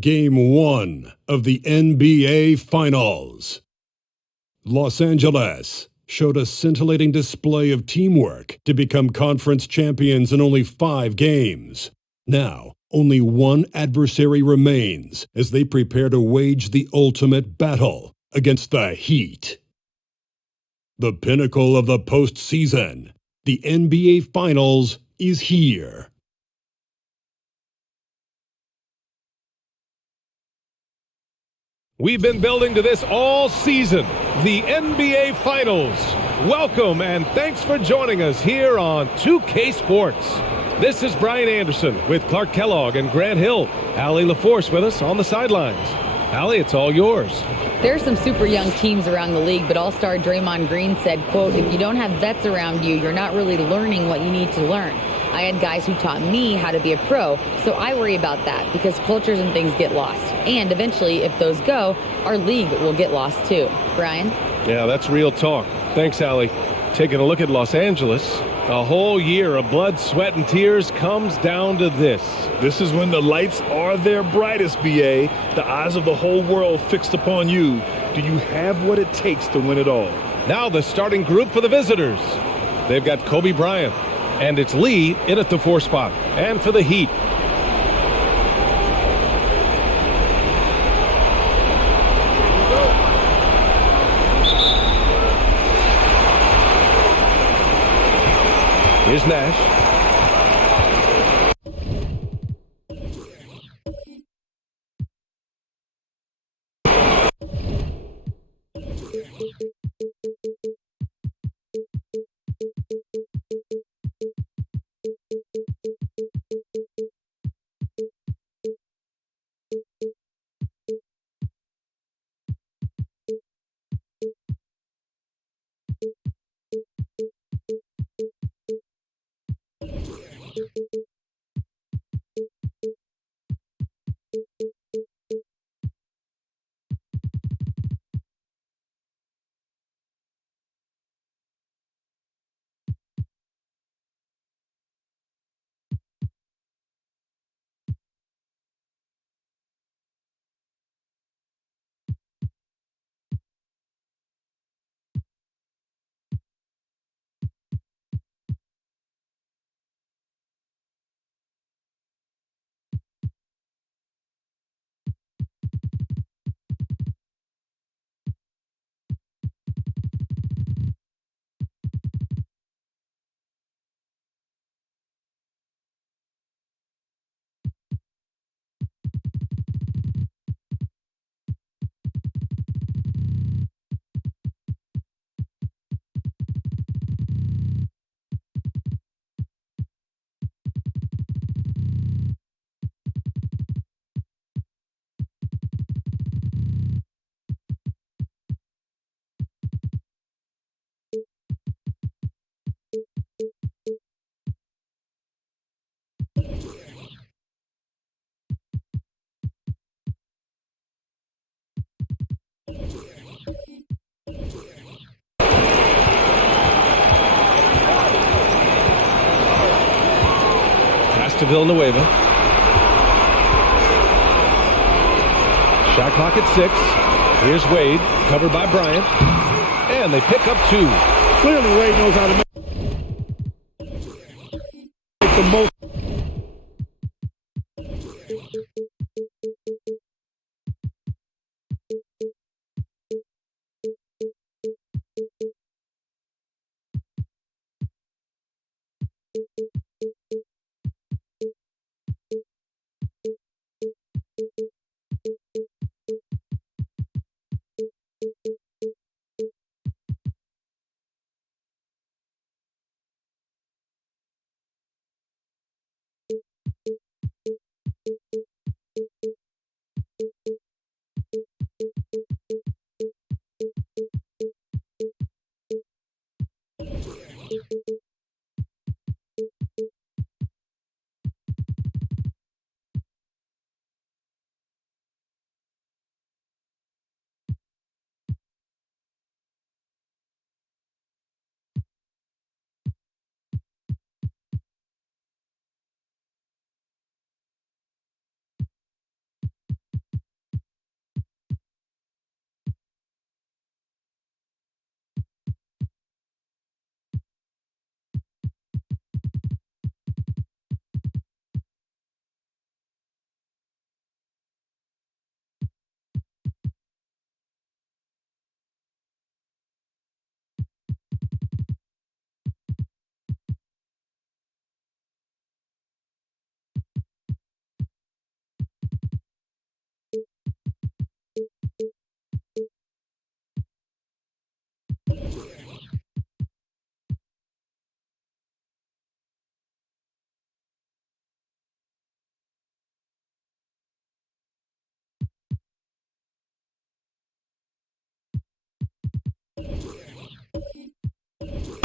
Game 1 of the NBA Finals. Los Angeles showed a scintillating display of teamwork to become conference champions in only 5 games. Now, only one adversary remains as they prepare to wage the ultimate battle against the Heat. The pinnacle of the postseason, the NBA Finals, is here. We've been building to this all season, the NBA Finals. Welcome and thanks for joining us here on 2K Sports. This is Brian Anderson with Clark Kellogg and Grant Hill. Allie LaForce with us on the sidelines. Allie, it's all yours. There are some super young teams around the league, but All-Star Draymond Green said, quote, "If you don't have vets around you, you're not really learning what you need to learn. I had guys who taught me how to be a pro, so I worry about that because cultures and things get lost. And eventually, if those go, our league will get lost too." Brian? Yeah, that's real talk. Thanks, Allie. Taking a look at Los Angeles, a whole year of blood, sweat, and tears comes down to this. This is when the lights are their brightest, BA. The eyes of the whole world fixed upon you. Do you have what it takes to win it all? Now the starting group for the visitors. They've got Kobe Bryant, and it's Lee in at the 4 spot. And for the Heat, here's Nash. Pass to Villanueva. Shot clock at 6. Here's Wade, covered by Bryant. And they pick up 2. Clearly, Wade knows how to make the most.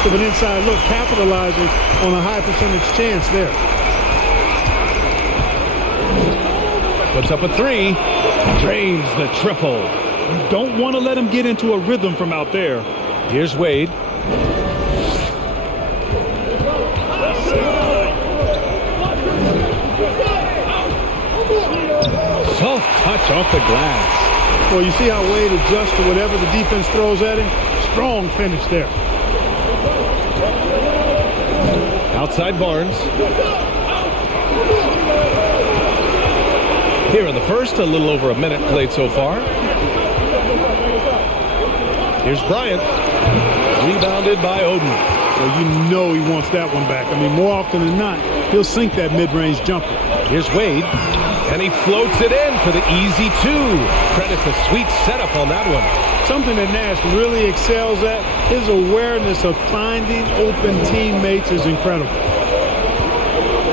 of an inside look, capitalizing on a high percentage chance there. Puts up a three, drains the triple. You don't want to let him get into a rhythm from out there. Here's Wade. Soft touch off the glass. Well, you see how Wade adjusts to whatever the defense throws at him? Strong finish there. Outside Barnes. Here in the first, a little over a minute played so far. Here's Bryant. Rebounded by Oden. Well, you know he wants that one back. I mean, more often than not, he'll sink that mid-range jumper. Here's Wade. And he floats it in for the easy two. Credit the sweet setup on that one. Something that Nash really excels at, his awareness of finding open teammates is incredible.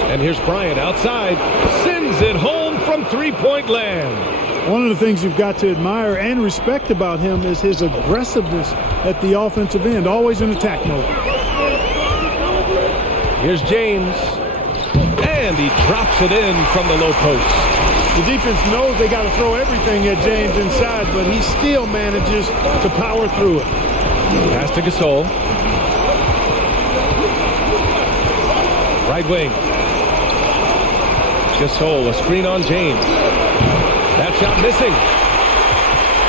And here's Bryant outside. Sends it home from three-point land. One of the things you've got to admire and respect about him is his aggressiveness at the offensive end, always in attack mode. Here's James. And he drops it in from the low post. The defense knows they got to throw everything at James inside, but he still manages to power through it. Pass to Gasol. Right wing. Gasol, a screen on James. That shot missing.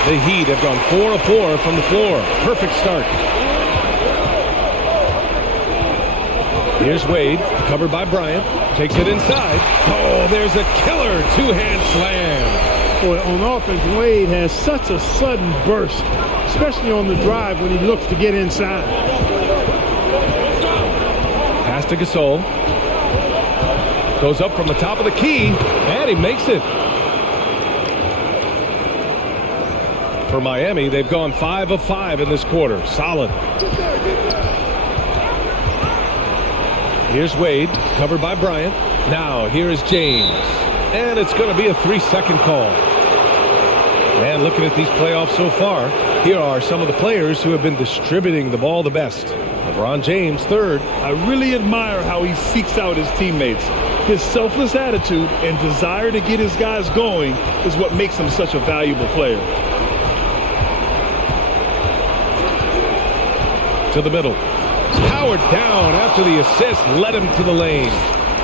The Heat have gone 4 of 4 from the floor. Perfect start. Here's Wade, covered by Bryant. Takes it inside. Oh, there's a killer two-hand slam. Boy, on offense, Wade has such a sudden burst, especially on the drive when he looks to get inside. Pass to Gasol. Goes up from the top of the key, and he makes it. For Miami, they've gone 5 of 5 in this quarter. Solid. Here's Wade, covered by Bryant. Now, here is James. And it's going to be a 3-second call. And looking at these playoffs so far, here are some of the players who have been distributing the ball the best. LeBron James, third. I really admire how he seeks out his teammates. His selfless attitude and desire to get his guys going is what makes him such a valuable player. To the middle. Powered down after the assist led him to the lane.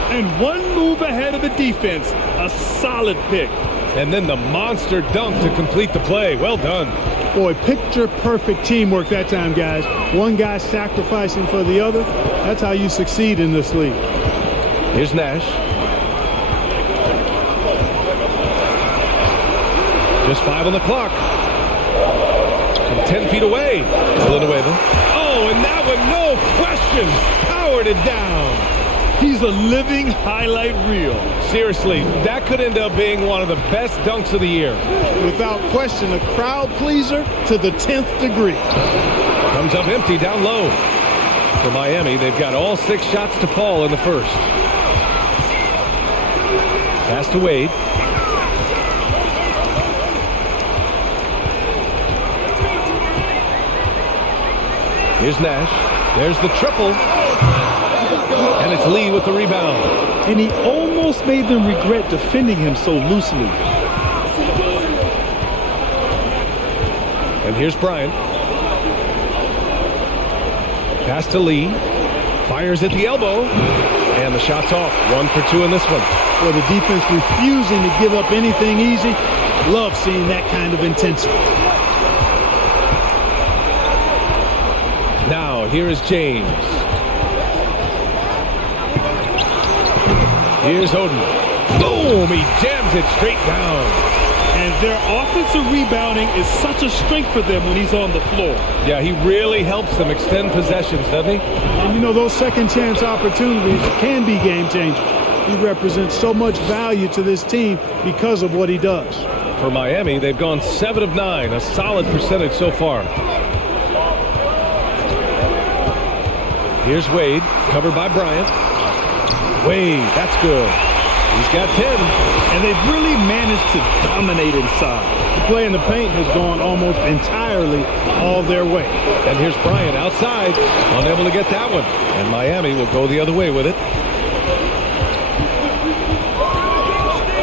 And one move ahead of the defense. A solid pick. And then the monster dunk to complete the play. Well done. Boy, picture-perfect teamwork that time, guys. One guy sacrificing for the other. That's how you succeed in this league. Here's Nash. Just 5 on the clock. From 10 feet away. Villanueva. Oh, and that one, no question, powered it down. He's a living highlight reel. Seriously, that could end up being one of the best dunks of the year. Without question, a crowd pleaser to the 10th degree. Comes up empty down low. For Miami, they've got all 6 shots to fall in the first. Pass to Wade. Here's Nash. There's the triple. And it's Lee with the rebound. And he almost made them regret defending him so loosely. And here's Bryant. Pass to Lee. Fires at the elbow. And the shot's off. 1 for 2 in this one. For the defense refusing to give up anything easy. Love seeing that kind of intensity. Now, here is James. Here's Oden. Boom! He jams it straight down. And their offensive rebounding is such a strength for them when he's on the floor. Yeah, he really helps them extend possessions, doesn't he? And you know, those second chance opportunities can be game changers. He represents so much value to this team because of what he does. For Miami, they've gone 7 of 9, a solid percentage so far. Here's Wade, covered by Bryant. Wade, that's good. He's got 10. and they've really managed to dominate inside. The play in the paint has gone almost entirely all their way. And here's Bryant outside, unable to get that one. And Miami will go the other way with it.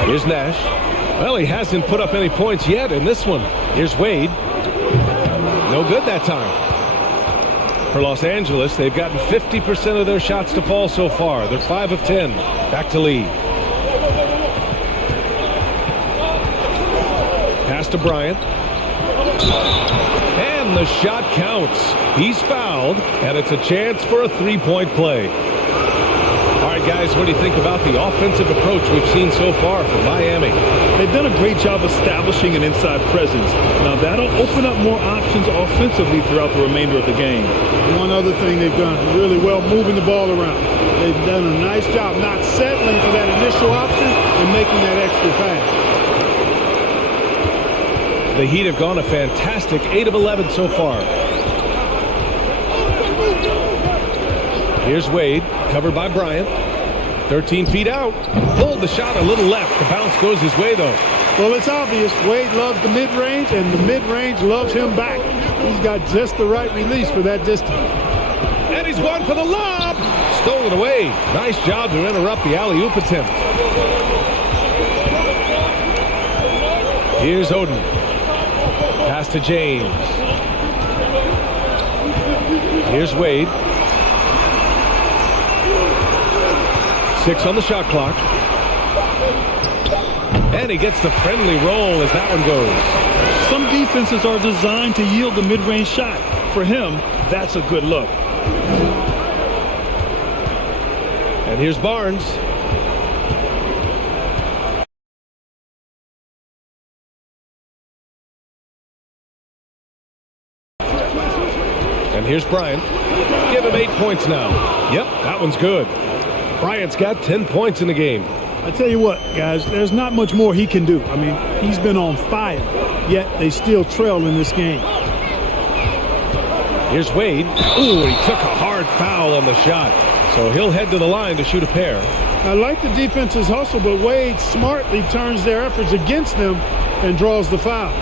Here's Nash. Well, he hasn't put up any points yet in this one. Here's Wade. No good that time. For Los Angeles, they've gotten 50% of their shots to fall so far. They're 5 of 10. Back to Lee. Pass to Bryant. And the shot counts. He's fouled, and it's a chance for a three-point play. All right, guys, what do you think about the offensive approach we've seen so far from Miami? They've done a great job establishing an inside presence. Now, that'll open up more options offensively throughout the remainder of the game. One other thing they've done really well, moving the ball around. They've done a nice job not settling for that initial option and making that extra pass. The Heat have gone a fantastic 8 of 11 so far. Here's Wade, covered by Bryant. 13 feet out. Pulled the shot a little left. The bounce goes his way, though. Well, it's obvious Wade loves the mid-range, and the mid-range loves him back. He's got just the right release for that distance. And he's going for the lob. Stolen away. Nice job to interrupt the alley-oop attempt. Here's Oden. Pass to James. Here's Wade. 6 on the shot clock. And he gets the friendly roll as that one goes. Some defenses are designed to yield the mid-range shot. For him, that's a good look. And here's Barnes. And here's Bryant. Give him 8 points now. Yep, that one's good. Bryant's got 10 points in the game. I tell you what, guys, there's not much more he can do. I mean, he's been on fire, yet they still trail in this game. Here's Wade. Ooh, he took a hard foul on the shot. So he'll head to the line to shoot a pair. I like the defense's hustle, but Wade smartly turns their efforts against them and draws the foul.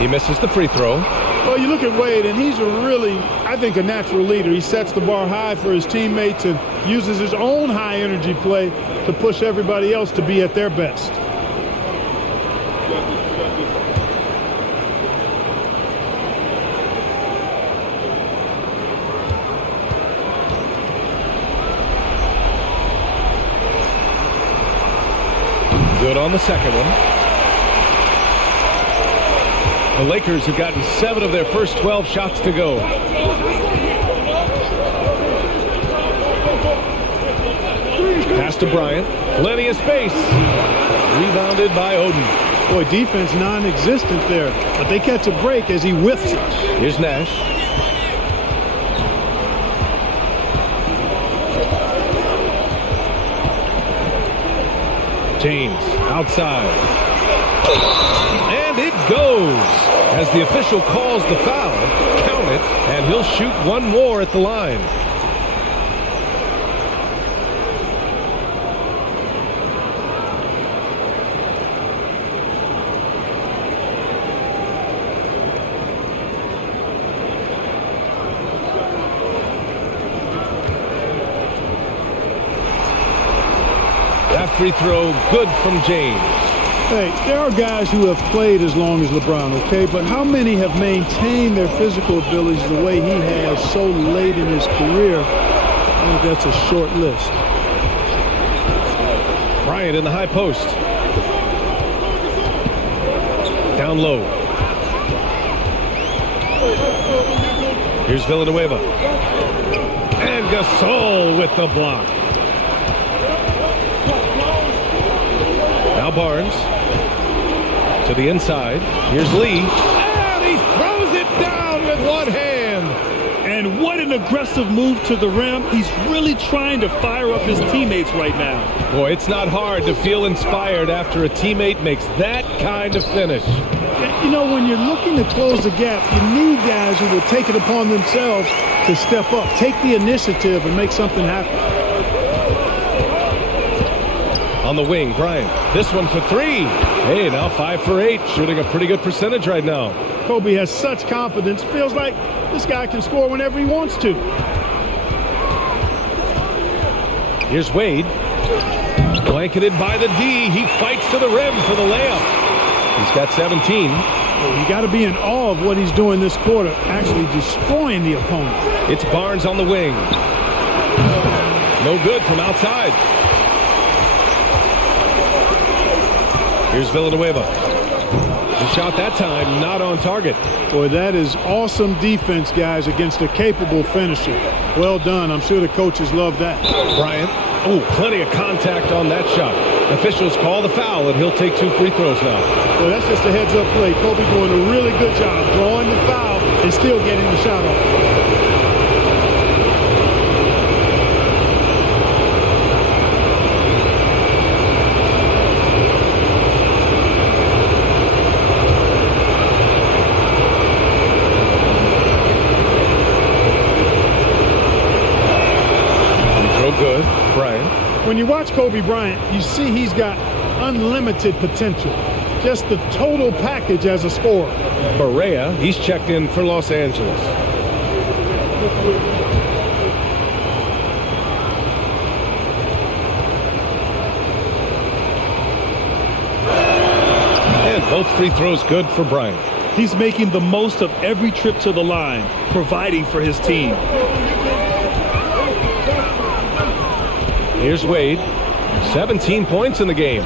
He misses the free throw. Well, you look at Wade, and he's really, I think, a natural leader. He sets the bar high for his teammates and uses his own high-energy play to push everybody else to be at their best. Good on the second one. The Lakers have gotten 7 of their first 12 shots to go. Pass to Bryant. Plenty of space. Rebounded by Oden. Boy, defense non-existent there, but they catch a break as he whiffs it. Here's Nash. James outside. And it goes. As the official calls the foul, count it, and he'll shoot one more at the line. That free throw good from James. Hey, there are guys who have played as long as LeBron, okay? But how many have maintained their physical abilities the way he has so late in his career? I think that's a short list. Bryant in the high post. Down low. Here's Villanueva. And Gasol with the block. Now Barnes. To the inside. Here's Lee. And he throws it down with one hand. And what an aggressive move to the rim. He's really trying to fire up his teammates right now. Boy, it's not hard to feel inspired after a teammate makes that kind of finish. You know, when you're looking to close the gap, you need guys who will take it upon themselves to step up, take the initiative, and make something happen. On the wing, Bryant. This one for three. Hey, now 5 for 8, shooting a pretty good percentage right now. Kobe has such confidence. Feels like this guy can score whenever he wants to. Here's Wade. Blanketed by the D. He fights to the rim for the layup. He's got 17. You got to be in awe of what he's doing this quarter, actually destroying the opponent. It's Barnes on the wing. No good from outside. Here's Villanueva. The shot that time not on target. Boy, that is awesome defense, guys, against a capable finisher. Well done. I'm sure the coaches love that. Bryant. Oh, plenty of contact on that shot. Officials call the foul, and he'll take 2 free throws now. Well, that's just a heads-up play. Kobe doing a really good job drawing the foul and still getting the shot off. Good. Bryant. When you watch Kobe Bryant, you see he's got unlimited potential. Just the total package as a scorer. Barea, he's checked in for Los Angeles. And both free throws good for Bryant. He's making the most of every trip to the line, providing for his team. Here's Wade. 17 points in the game.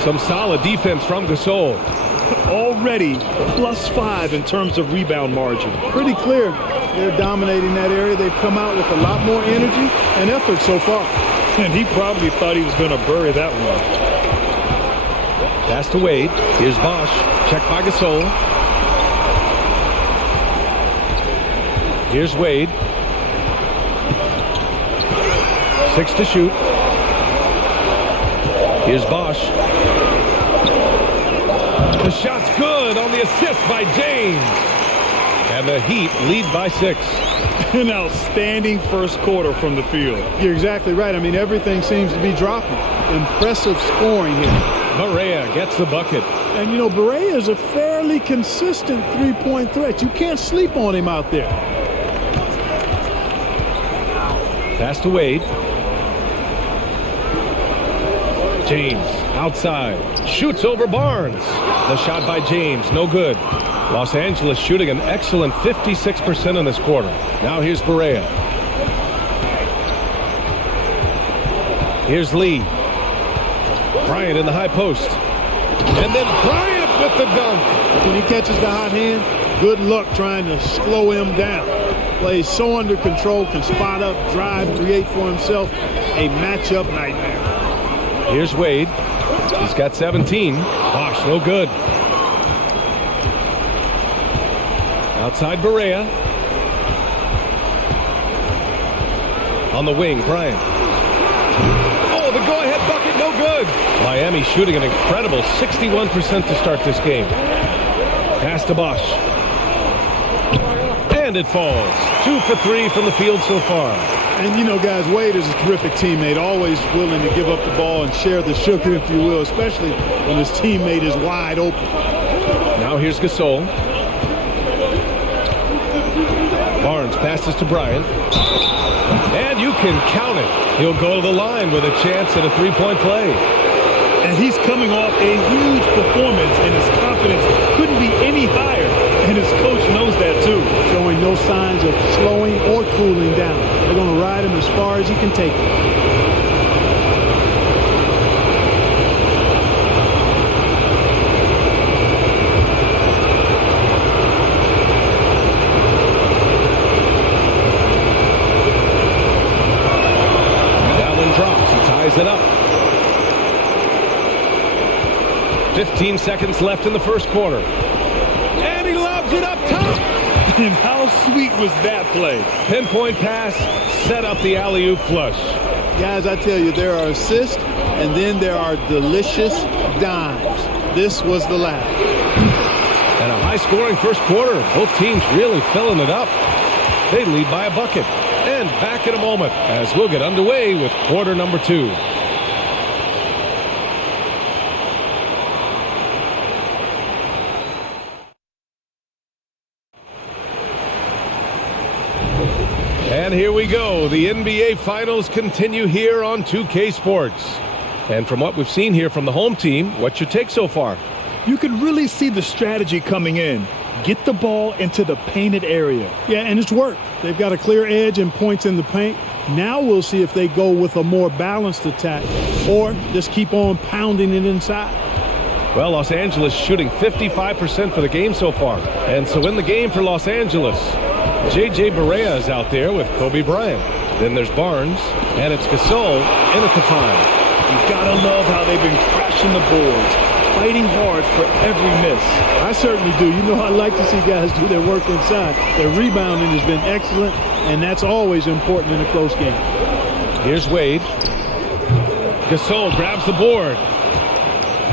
Some solid defense from Gasol. Already +5 in terms of rebound margin. Pretty clear. They're dominating that area. They've come out with a lot more energy and effort so far. And he probably thought he was going to bury that one. Pass to Wade. Here's Bosch. Checked by Gasol. Here's Wade. 6 to shoot. Here's Bosch. The shot's good on the assist by James. And the Heat lead by 6. An outstanding first quarter from the field. You're exactly right. I mean, everything seems to be dropping. Impressive scoring here. Barea gets the bucket. And, you know, Barea is a fairly consistent three-point threat. You can't sleep on him out there. Pass to Wade. James outside. Shoots over Barnes. The shot by James. No good. Los Angeles shooting an excellent 56% in this quarter. Now here's Barea. Here's Lee. Bryant in the high post. And then Bryant with the dunk. When he catches the hot hand, good luck trying to slow him down. Plays so under control, can spot up, drive, create for himself. A matchup nightmare. Here's Wade. He's got 17. Bosch, no good. Outside Barea. On the wing, Bryant. Oh, the go-ahead bucket, no good. Miami shooting an incredible 61% to start this game. Pass to Bosch. And it falls. 2 for 3 from the field so far. And, you know, guys, Wade is a terrific teammate, always willing to give up the ball and share the sugar, if you will, especially when his teammate is wide open. Now here's Gasol. Barnes passes to Bryant. And you can count it. He'll go to the line with a chance at a three-point play. And he's coming off a huge performance, and his confidence couldn't be any higher. And his coach knows that, too. Showing no signs of slowing or cooling down. They're going to ride him as far as he can take him. That one drops. He ties it up. 15 seconds left in the first quarter. And he lobs it up top. And how sweet was that play? Pinpoint pass, set up the alley-oop flush. Guys, I tell you, there are assists, and then there are delicious dimes. This was the latter. And a high-scoring first quarter. Both teams really filling it up. They lead by a bucket. And back in a moment as we'll get underway with quarter number 2. And here we go. The NBA Finals continue here on 2K Sports. And from what we've seen here from the home team, what's your take so far? You can really see the strategy coming in. Get the ball into the painted area. Yeah, and it's worked. They've got a clear edge and points in the paint. Now we'll see if they go with a more balanced attack or just keep on pounding it inside. Well, Los Angeles shooting 55% for the game so far. And so in the game for Los Angeles, J.J. Barea is out there with Kobe Bryant. Then there's Barnes, and it's Gasol in at the 5. You gotta love how they've been crashing the boards, fighting hard for every miss. I certainly do. You know, I like to see guys do their work inside. Their rebounding has been excellent, and that's always important in a close game. Here's Wade. Gasol grabs the board.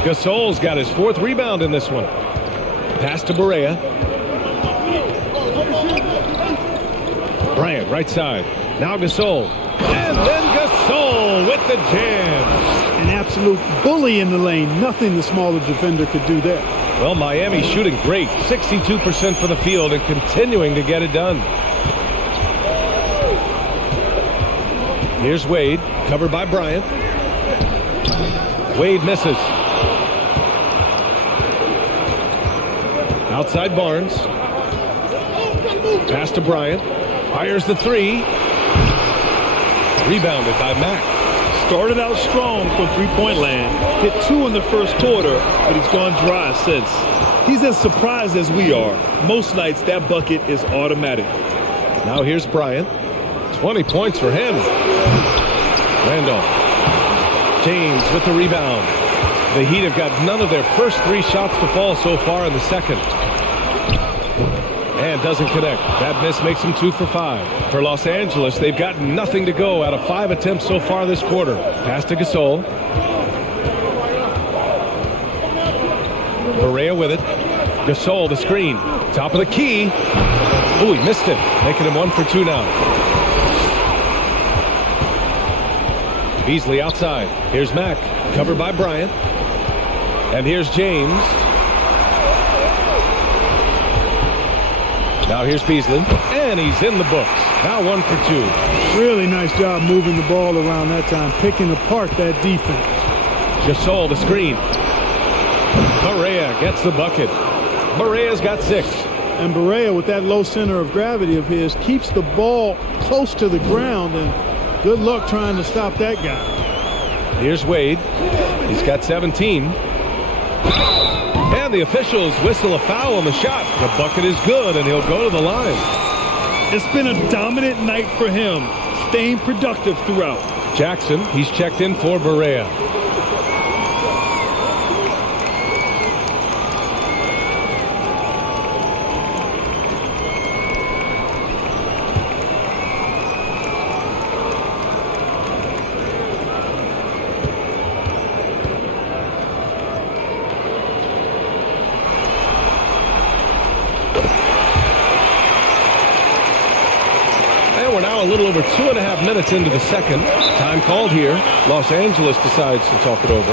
Gasol's got his 4th rebound in this one. Pass to Barea. Bryant, right side. Now Gasol. And then Gasol with the jam. An absolute bully in the lane. Nothing the smaller defender could do there. Well, Miami shooting great. 62% for the field and continuing to get it done. Here's Wade, covered by Bryant. Wade misses. Outside Barnes. Pass to Bryant. Fires the 3. Rebounded by Mack. Started out strong from three-point land. Hit 2 in the first quarter, but he's gone dry since. He's as surprised as we are. Most nights, that bucket is automatic. Now here's Bryant. 20 points for him. Randolph. James with the rebound. The Heat have got none of their first 3 shots to fall so far in the second. And doesn't connect. That miss makes him 2 for 5. For Los Angeles, they've got nothing to go out of 5 attempts so far this quarter. Pass to Gasol. Barea with it. Gasol, the screen. Top of the key. Oh, he missed it. Making him 1 for 2 now. Beasley outside. Here's Mack. Covered by Bryant. And here's James. Now here's Beasley, and he's in the books. Now 1 for 2. Really nice job moving the ball around that time, picking apart that defense. Gasol, the screen. Barea gets the bucket. Barea's got 6. And Barea, with that low center of gravity of his, keeps the ball close to the ground, and good luck trying to stop that guy. Here's Wade. He's got 17. And the officials whistle a foul on the shot. The bucket is good, and he'll go to the line. It's been a dominant night for him, staying productive throughout. Jackson, he's checked in for Barea. We're now a little over 2.5 minutes into the second. Time called here. Los Angeles decides to talk it over.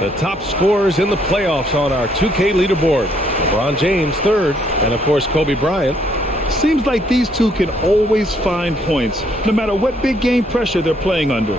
The top scorers in the playoffs on our 2K leaderboard. LeBron James, 3rd, and of course Kobe Bryant. Seems like these two can always find points, no matter what big game pressure they're playing under.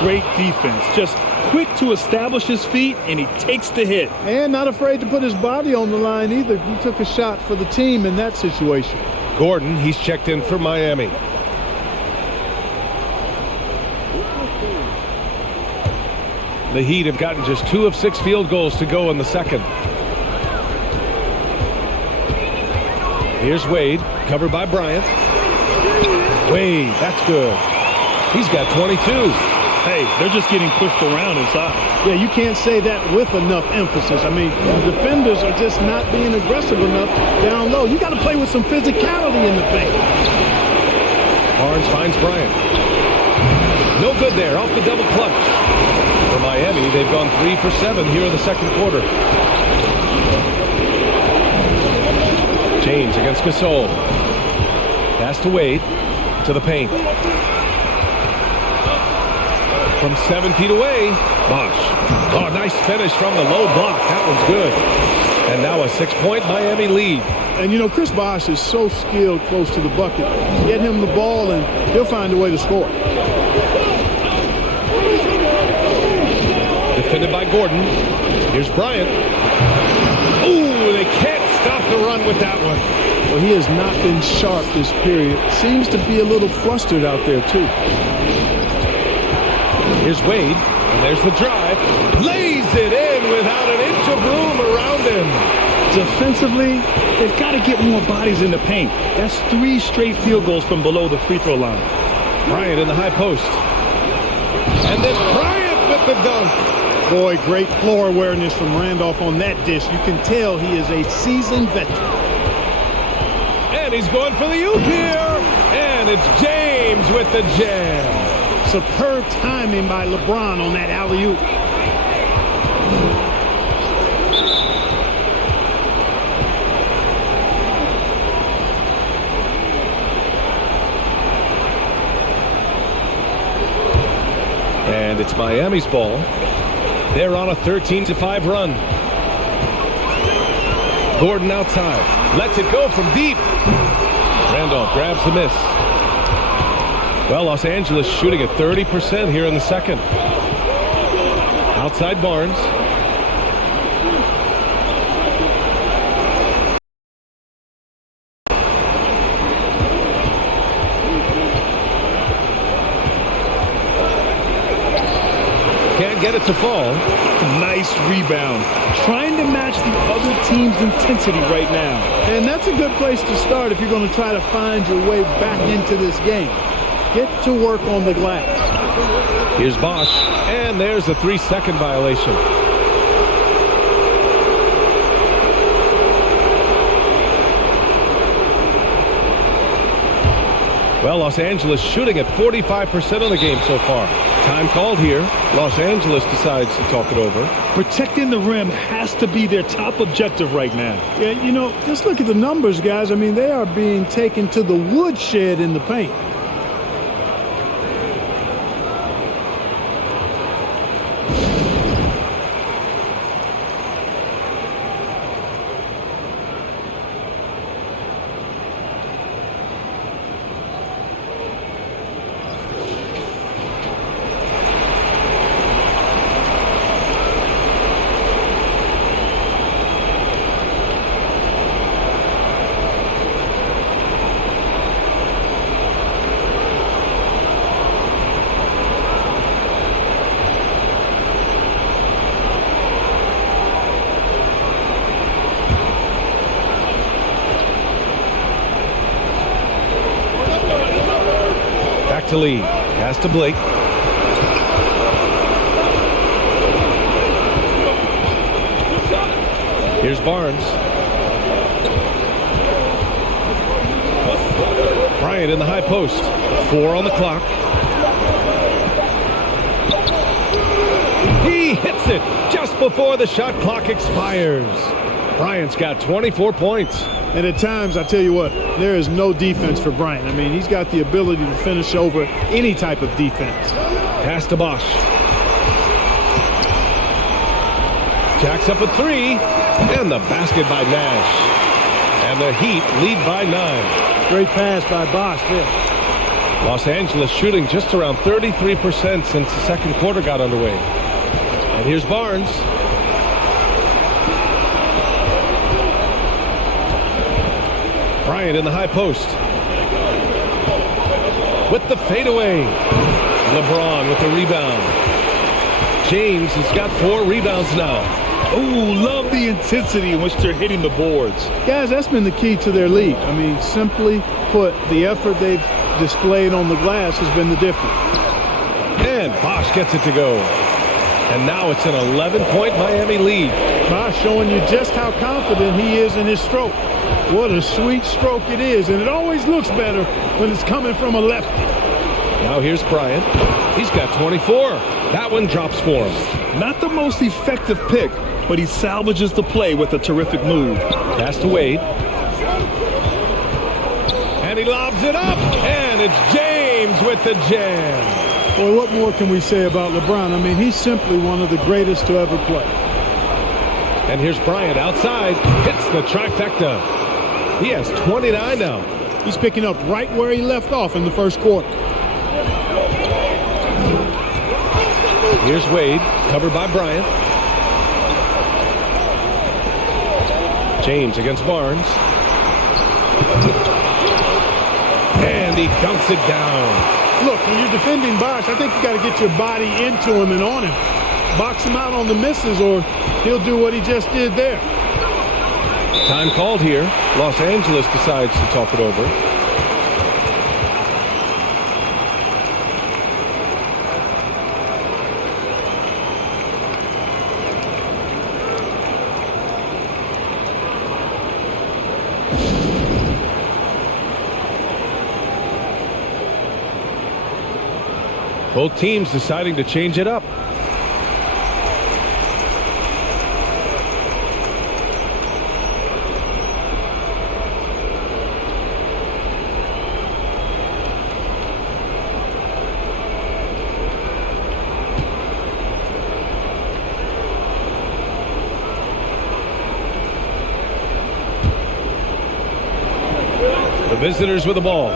Great defense. Just quick to establish his feet, and he takes the hit. And not afraid to put his body on the line either. He took a shot for the team in that situation. Gordon, he's checked in for Miami. The Heat have gotten just 2 of 6 field goals to go in the second. Here's Wade, covered by Bryant. Wade, that's good. He's got 22. Hey, they're just getting pushed around inside. Yeah, you can't say that with enough emphasis. I mean, the defenders are just not being aggressive enough down low. You got to play with some physicality in the paint. Barnes finds Bryant. No good there, off the double clutch. For Miami, they've gone 3 for 7 here in the second quarter. James against Gasol. Pass to Wade, to the paint. From 7 feet away, Bosh. Oh, nice finish from the low block. That one's good. And now a 6-point Miami lead. And, you know, Chris Bosh is so skilled close to the bucket. Get him the ball, and he'll find a way to score. Defended by Gordon. Here's Bryant. Ooh, they can't stop the run with that one. Well, he has not been sharp this period. Seems to be a little flustered out there, too. Here's Wade, and there's the drive. Lays it in without an inch of room around him. Defensively, they've got to get more bodies in the paint. That's 3 straight field goals from below the free throw line. Bryant in the high post. And then Bryant with the dunk. Boy, great floor awareness from Randolph on that dish. You can tell he is a seasoned veteran. And he's going for the oop here. And it's James with the jam. Superb timing by LeBron on that alley-oop. And it's Miami's ball. They're on a 13-5 run. Gordon outside. Lets it go from deep. Randolph grabs the miss. Well, Los Angeles shooting at 30% here in the second. Outside Barnes. Can't get it to fall. Nice rebound. Trying to match the other team's intensity right now. And that's a good place to start if you're going to try to find your way back into this game. Get to work on the glass. Here's Bosh, and there's a 3-second violation. Well, Los Angeles shooting at 45% of the game so far. Time called here. Los Angeles decides to talk it over. Protecting the rim has to be their top objective right now. Yeah, you know, just look at the numbers, guys. I mean, they are being taken to the woodshed in the paint. To lead. Pass to Blake. Here's Barnes. Bryant in the high post. 4 on the clock. He hits it just before the shot clock expires. Bryant's got 24 points. And at times, I tell you what, there is no defense for Bryant. I mean, he's got the ability to finish over any type of defense. Pass to Bosh. Jacks up a 3. And the basket by Nash. And the Heat lead by 9. Great pass by Bosh there. Los Angeles shooting just around 33% since the second quarter got underway. And here's Barnes. Bryant in the high post. With the fadeaway. LeBron with the rebound. James has got 4 rebounds now. Ooh, love the intensity in which they're hitting the boards. Guys, that's been the key to their lead. I mean, simply put, the effort they've displayed on the glass has been the difference. And Bosh gets it to go. And now it's an 11-point Miami lead. Bosh showing you just how confident he is in his stroke. What a sweet stroke it is, and it always looks better when it's coming from a lefty. Now here's Bryant. He's got 24. That one drops for him. Not the most effective pick, but he salvages the play with a terrific move. Pass to Wade. And he lobs it up. And it's James with the jam. Boy, what more can we say about LeBron? I mean, he's simply one of the greatest to ever play. And here's Bryant outside. Hits the trifecta. He has 29 now. He's picking up right where he left off in the first quarter. Here's Wade, covered by Bryant. James against Barnes. And he dunks it down. Look, when you're defending Bosh, I think you got to get your body into him and on him. Box him out on the misses, or he'll do what he just did there. Time called here. Los Angeles decides to talk it over. Both teams deciding to change it up. The visitors with the ball,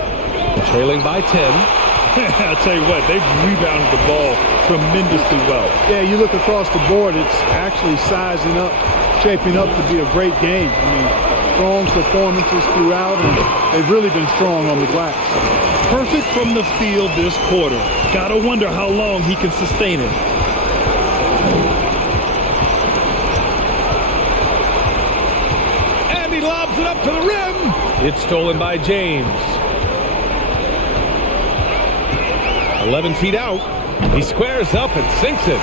trailing by 10. I'll tell you what, they've rebounded the ball tremendously well. Yeah, you look across the board, it's actually sizing up, shaping up to be a great game. I mean, strong performances throughout, and they've really been strong on the glass. Perfect from the field this quarter. Gotta wonder how long he can sustain it. And he lobs it up to the rim. It's stolen by James. 11 feet out. He squares up and sinks it.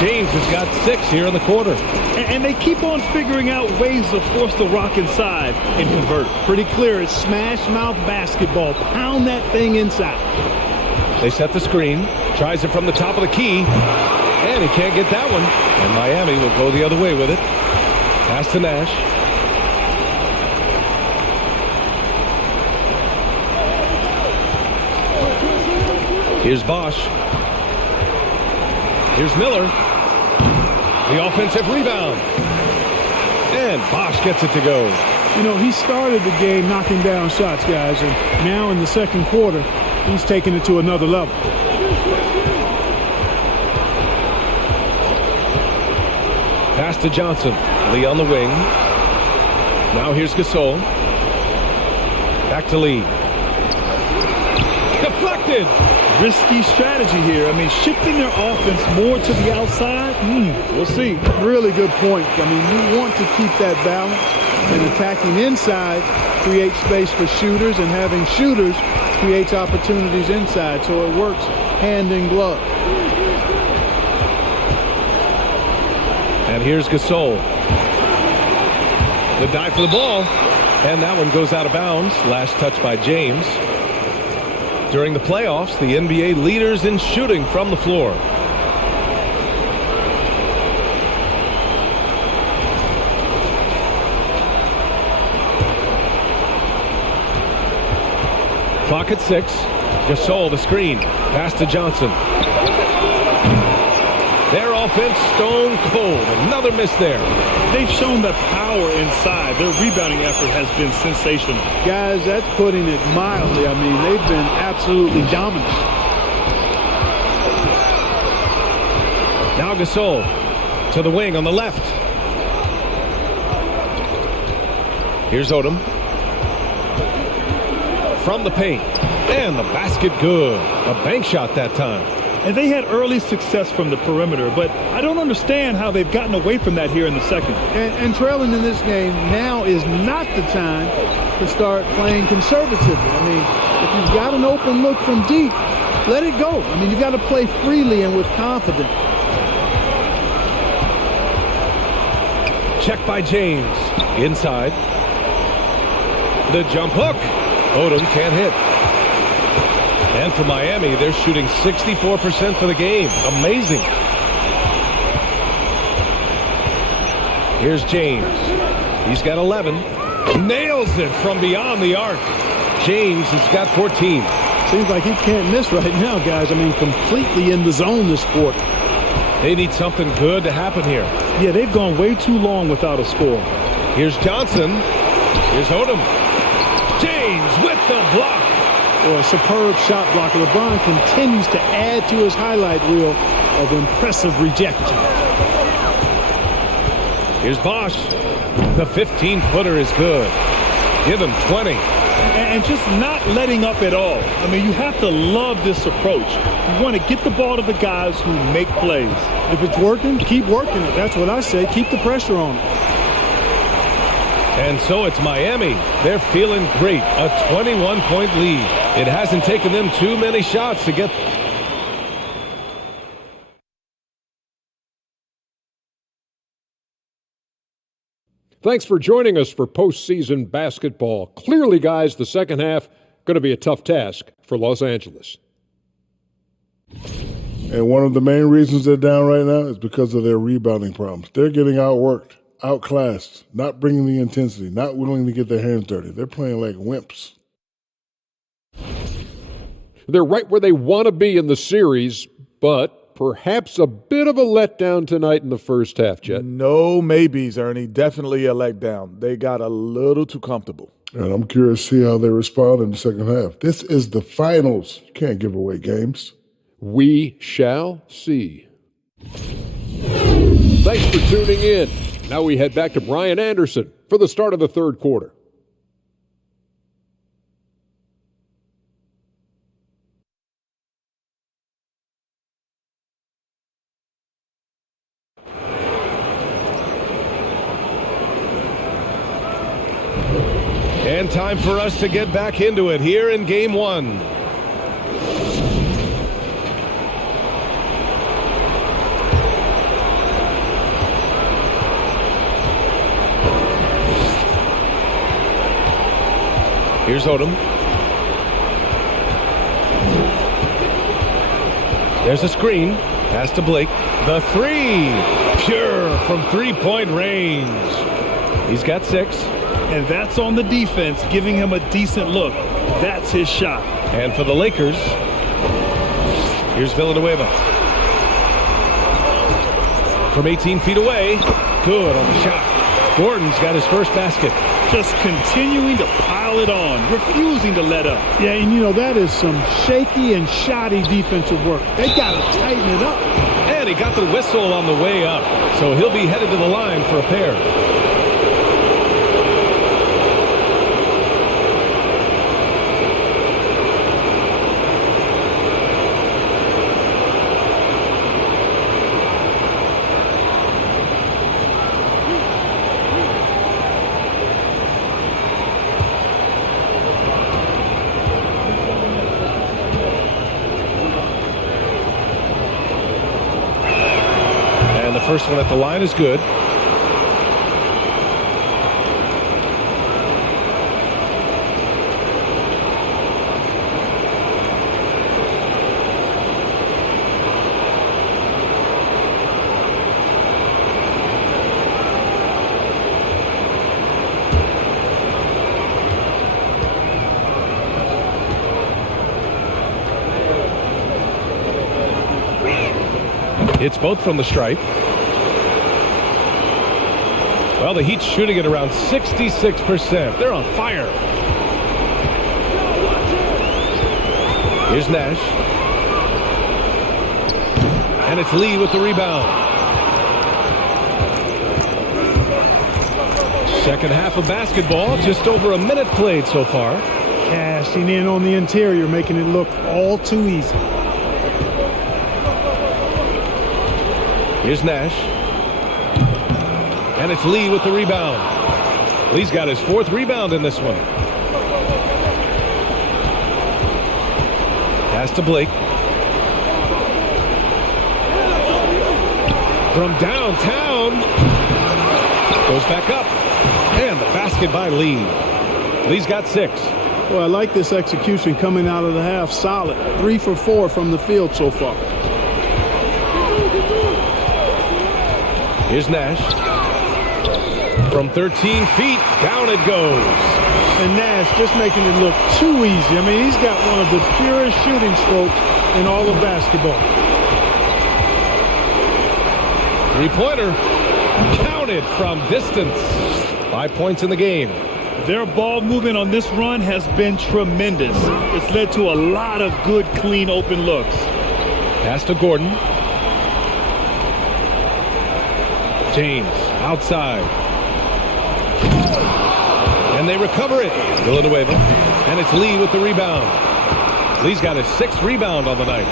James has got 6 here in the quarter. And they keep on figuring out ways to force the rock inside and convert. Pretty clear. It's smash mouth basketball. Pound that thing inside. They set the screen. Tries it from the top of the key. And he can't get that one. And Miami will go the other way with it. Pass to Nash. Here's Bosh. Here's Miller. The offensive rebound. And Bosh gets it to go. You know, he started the game knocking down shots, guys, and now in the second quarter, he's taking it to another level. Pass to Johnson. Lee on the wing. Now here's Gasol. Back to Lee. Deflected. Risky strategy here. I mean, shifting their offense more to the outside, we'll see. Really good point. I mean, you want to keep that balance, and attacking inside creates space for shooters, and having shooters creates opportunities inside, so it works hand in glove. And here's Gasol. The dive for the ball, and that one goes out of bounds. Last touch by James. During the playoffs, the NBA leaders in shooting from the floor. Clock at 6. Gasol the screen. Pass to Johnson. They're all offense stone cold. Another miss there. They've shown the power inside. Their rebounding effort has been sensational. Guys, that's putting it mildly. I mean, they've been absolutely dominant. Now Gasol to the wing on the left. Here's Odom. From the paint. And the basket good. A bank shot that time. And they had early success from the perimeter, but I don't understand how they've gotten away from that here in the second. And trailing in this game, now is not the time to start playing conservatively. I mean, if you've got an open look from deep, let it go. I mean, you've got to play freely and with confidence. Check by James. Inside. The jump hook. Odom can't hit. And for Miami, they're shooting 64% for the game. Amazing. Here's James. He's got 11. Nails it from beyond the arc. James has got 14. Seems like he can't miss right now, guys. I mean, completely in the zone this quarter. They need something good to happen here. Yeah, they've gone way too long without a score. Here's Johnson. Here's Odom. James with the block. Or a superb shot blocker. LeBron continues to add to his highlight reel of impressive rejection. Here's Bosch. The 15-footer is good. Give him 20. And just not letting up at all. I mean, you have to love this approach. You want to get the ball to the guys who make plays. If it's working, keep working it. That's what I say. Keep the pressure on it. And so it's Miami. They're feeling great. A 21-point lead. It hasn't taken them too many shots to get. Thanks for joining us for postseason basketball. Clearly, guys, the second half going to be a tough task for Los Angeles. And one of the main reasons they're down right now is because of their rebounding problems. They're getting outworked, outclassed, not bringing the intensity, not willing to get their hands dirty. They're playing like wimps. They're right where they want to be in the series, but perhaps a bit of a letdown tonight in the first half, Jet. No maybes, Ernie. Definitely a letdown. They got a little too comfortable. And I'm curious to see how they respond in the second half. This is the finals. You can't give away games. We shall see. Thanks for tuning in. Now we head back to Bryant Anderson for the start of the third quarter. And time for us to get back into it here in game one. Here's Odom. There's a screen. Pass to Blake. The three. Pure from three-point range. He's got 6. And that's on the defense, giving him a decent look. That's his shot. And for the Lakers, here's Villanueva. From 18 feet away. Good on the shot. Gordon's got his first basket. Just continuing to pile it on, refusing to let up. Yeah, and you know, that is some shaky and shoddy defensive work. They got to tighten it up. And he got the whistle on the way up. So he'll be headed to the line for a pair. First one at the line is good. Hits both from the stripe. Well, the Heat's shooting at around 66%. They're on fire. Here's Nash. And it's Lee with the rebound. Second half of basketball, just over a minute played so far. Cashing in on the interior, making it look all too easy. Here's Nash. And it's Lee with the rebound. Lee's got his 4th rebound in this one. Pass to Blake. From downtown. Goes back up. And the basket by Lee. Lee's got 6. Well, I like this execution coming out of the half. Solid. 3 for 4 from the field so far. Here's Nash. From 13 feet, down it goes. And Nash just making it look too easy. I mean, he's got one of the purest shooting strokes in all of basketball. Three-pointer. Counted from distance. 5 points in the game. Their ball movement on this run has been tremendous. It's led to a lot of good, clean, open looks. Pass to Gordon. James outside. And they recover it. Villanueva. And it's Lee with the rebound. Lee's got his 6th rebound on the night.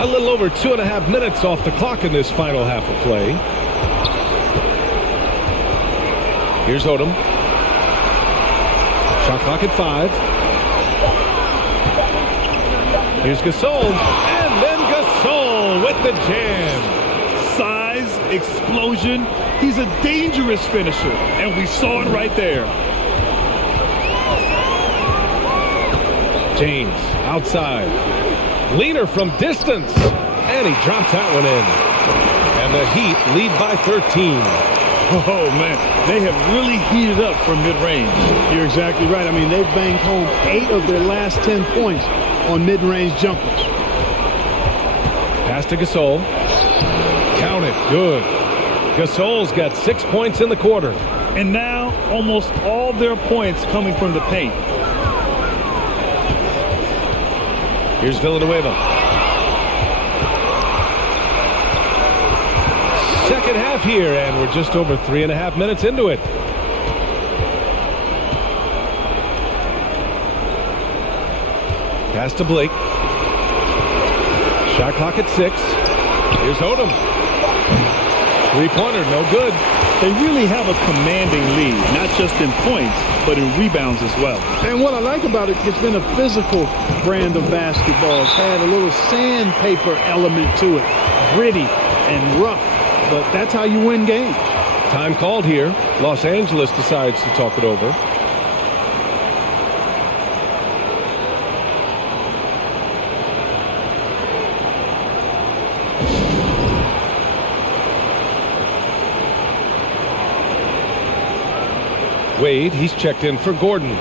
A little over 2.5 minutes off the clock in this final half of play. Here's Odom. Shot clock at 5. Here's Gasol. And then Gasol with the jam. Size, explosion. He's a dangerous finisher, and we saw it right there. James outside. Leaner from distance. And he drops that one in. And the Heat lead by 13. Oh, man. They have really heated up from mid-range. You're exactly right. I mean, they've banged home 8 of their last 10 points on mid-range jumpers. Pass to Gasol. Count it. Good. Gasol's got 6 points in the quarter. And now almost all their points coming from the paint. Here's Villanueva. Second half here, and we're just over 3.5 minutes into it. Pass to Blake. Shot clock at 6. Here's Odom. Three-pointer, no good. They really have a commanding lead, not just in points, but in rebounds as well. And what I like about it, it's been a physical brand of basketball. It's had a little sandpaper element to it. Gritty and rough, but that's how you win games. Time called here. Los Angeles decides to talk it over. Wade, he's checked in for Gordon.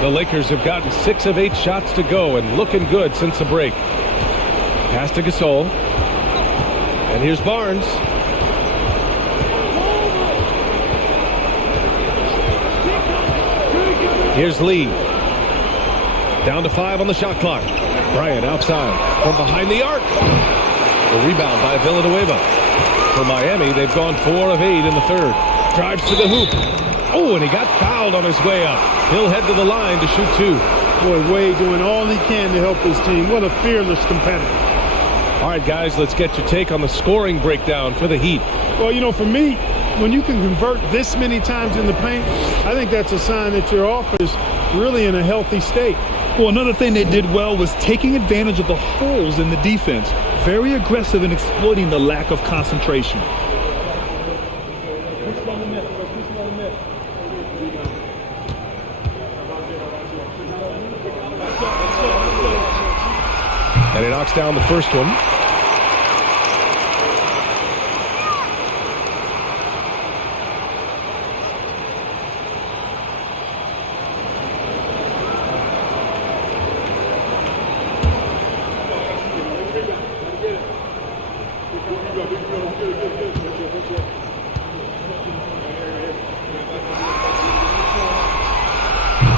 The Lakers have gotten 6 of 8 shots to go and looking good since the break. Pass to Gasol. And here's Barnes. Here's Lee. Down to 5 on the shot clock. Bryant outside from behind the arc. The rebound by Villanueva. For Miami, they've gone 4 of 8 in the third. Drives to the hoop. Oh, and he got fouled on his way up. He'll head to the line to shoot 2. Boy, Wade doing all he can to help his team. What a fearless competitor. All right, guys, let's get your take on the scoring breakdown for the Heat. Well, you know, for me, when you can convert this many times in the paint, I think that's a sign that your offense is really in a healthy state. Well, another thing they did well was taking advantage of the holes in the defense. Very aggressive in exploiting the lack of concentration. And he knocks down the first one.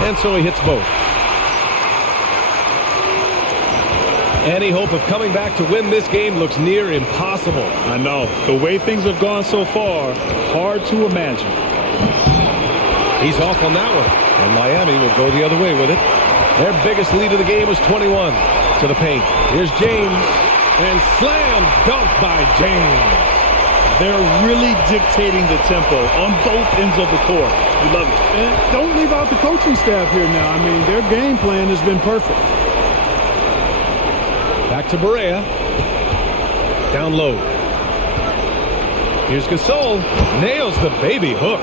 And so he hits both. Any hope of coming back to win this game looks near impossible. I know. The way things have gone so far, hard to imagine. He's off on that one. And Miami will go the other way with it. Their biggest lead of the game was 21 to the paint. Here's James. And slam dunk by James. They're really dictating the tempo on both ends of the court. You love it. And don't leave out the coaching staff here now. I mean, their game plan has been perfect. Back to Barea. Down low. Here's Gasol. Nails the baby hook.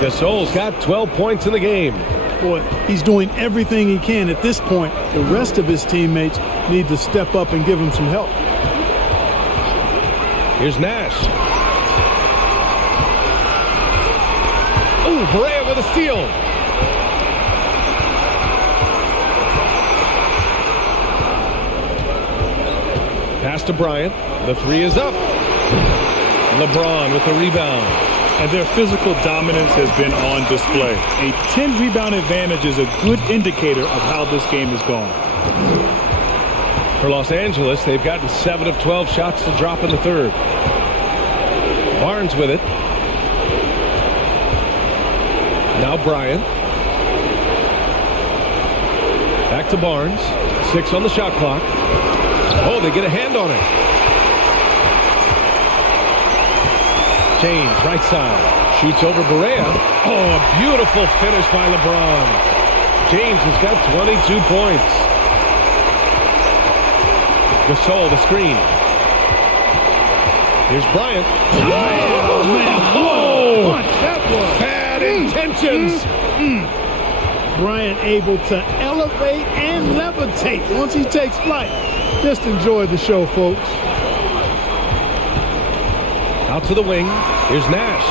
Gasol's got 12 points in the game. Boy, he's doing everything he can at this point. The rest of his teammates need to step up and give him some help. Here's Nash. Oh, Barea with a steal. Pass to Bryant. The three is up. LeBron with the rebound. And their physical dominance has been on display. A 10-rebound advantage is a good indicator of how this game has gone. For Los Angeles, they've gotten 7 of 12 shots to drop in the third. Barnes with it. Now Bryant. Back to Barnes. 6 on the shot clock. Oh, they get a hand on it. James, right side. Shoots over Barea. Oh, a beautiful finish by LeBron. James has got 22 points. Gasol, the screen. Here's Bryant. Oh, man. Oh, That was bad intentions. Bryant able to elevate and levitate once he takes flight. Just enjoy the show, folks. Out to the wing. Here's Nash.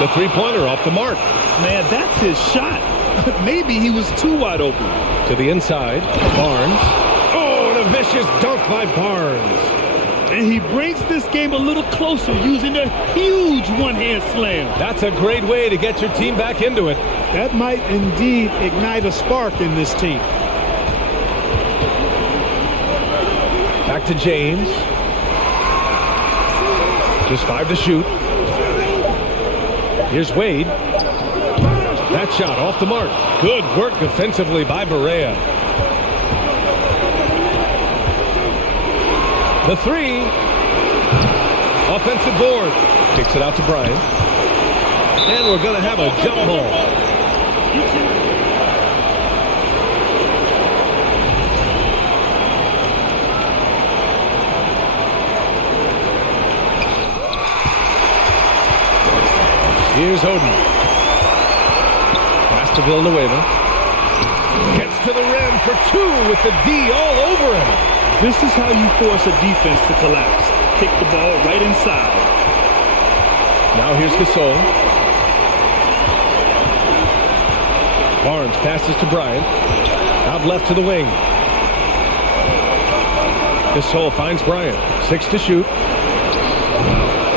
The three-pointer off the mark. Man, that's his shot. Maybe he was too wide open. To the inside. Barnes. Oh, and a vicious dunk by Barnes. And he brings this game a little closer using a huge one-hand slam. That's a great way to get your team back into it. That might indeed ignite a spark in this team. Back to James. Just 5 to shoot. Here's Wade. That shot off the mark. Good work defensively by Barea. The three. Offensive board. Kicks it out to Bryant. And we're going to have a jump ball. Here's Oden. Pass to Villanueva. Gets to the rim for 2 with the D all over him. This is how you force a defense to collapse. Kick the ball right inside. Now here's Gasol. Barnes passes to Bryant. Out left to the wing. Gasol finds Bryant. 6 to shoot.